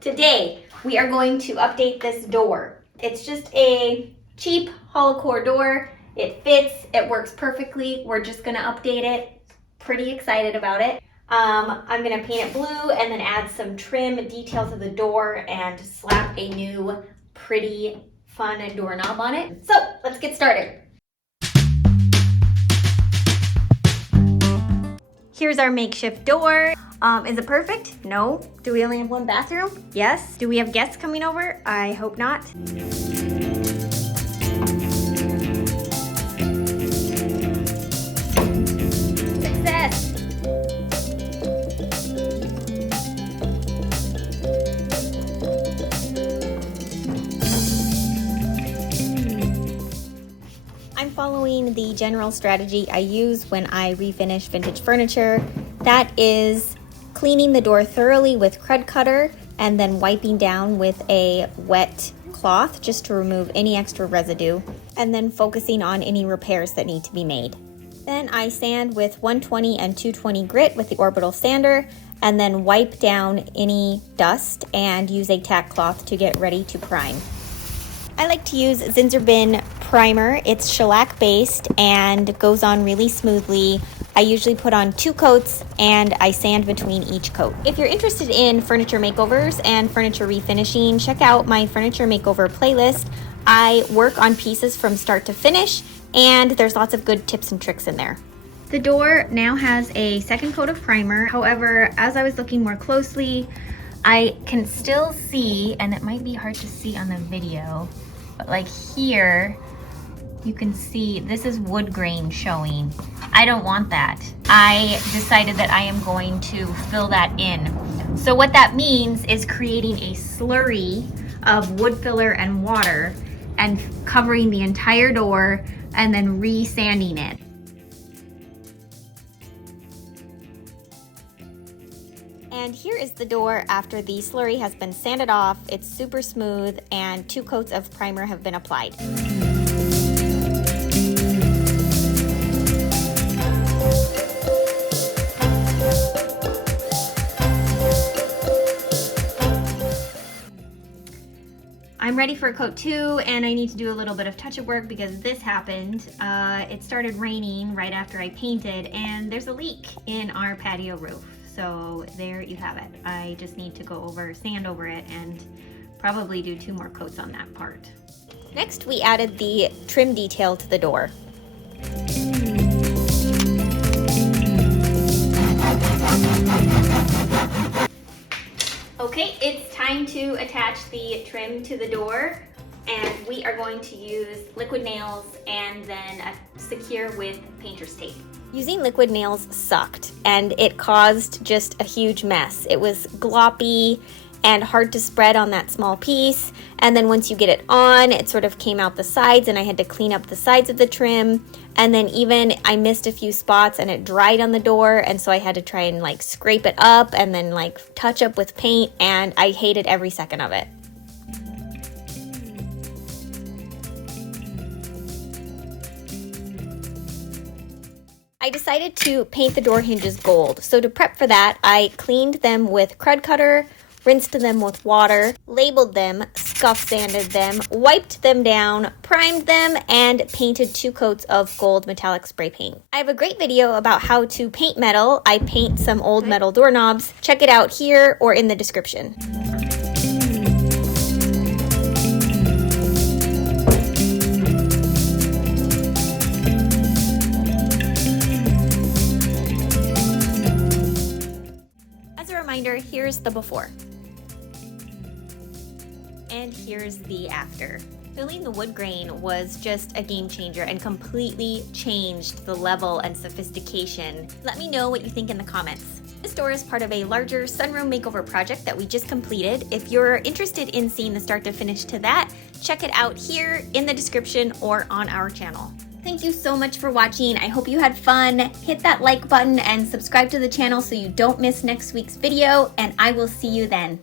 Today, we are going to update this door. It's just a cheap hollow core door. It fits, it works perfectly. We're just gonna update it. Pretty excited about it. I'm gonna paint it blue and then add some trim detail to the door and slap a new pretty fun doorknob on it. So let's get started. Here's our makeshift door. Is it perfect? No. Do we only have one bathroom? Yes. Do we have guests coming over? I hope not. Success! I'm following the general strategy I use when I refinish vintage furniture. That is cleaning the door thoroughly with Crud Cutter and then wiping down with a wet cloth just to remove any extra residue, and then focusing on any repairs that need to be made. Then I sand with 120 and 220 grit with the orbital sander, and then wipe down any dust and use a tack cloth to get ready to prime. I like to use Zinzerbin primer. It's shellac based and goes on really smoothly. I usually put on 2 coats and I sand between each coat. If you're interested in furniture makeovers and furniture refinishing, check out my furniture makeover playlist. I work on pieces from start to finish, and there's lots of good tips and tricks in there. The door now has a second coat of primer. However, as I was looking more closely, I can still see, and it might be hard to see on the video, but like here, you can see this is wood grain showing. I don't want that. I decided that I am going to fill that in. So what that means is creating a slurry of wood filler and water and covering the entire door and then re-sanding it. And here is the door after the slurry has been sanded off. It's super smooth and 2 coats of primer have been applied. I'm ready for coat 2, and I need to do a little bit of touch-up work because this happened. It started raining right after I painted, and there's a leak in our patio roof. So there you have it. I just need to go sand over it, and probably do 2 more coats on that part. Next, we added the trim detail to the door. Okay, it's time to attach the trim to the door, and we are going to use liquid nails and then secure with painter's tape. Using liquid nails sucked, and it caused just a huge mess. It was gloppy and hard to spread on that small piece, and then once you get it on, it sort of came out the sides, and I had to clean up the sides of the trim, and then even I missed a few spots and it dried on the door, and so I had to try and like scrape it up and then like touch up with paint, and I hated every second of it. I decided to paint the door hinges gold. So to prep for that, I cleaned them with Crud Cutter, rinsed them with water, labeled them, scuff sanded them, wiped them down, primed them, and painted 2 coats of gold metallic spray paint. I have a great video about how to paint metal. I paint some old metal doorknobs. Check it out here or in the description. Here's the before. And here's the after. Filling the wood grain was just a game changer and completely changed the level and sophistication. Let me know what you think in the comments. This door is part of a larger sunroom makeover project that we just completed. If you're interested in seeing the start to finish to that, check it out here in the description or on our channel. Thank you so much for watching. I hope you had fun. Hit that like button and subscribe to the channel so you don't miss next week's video, and I will see you then.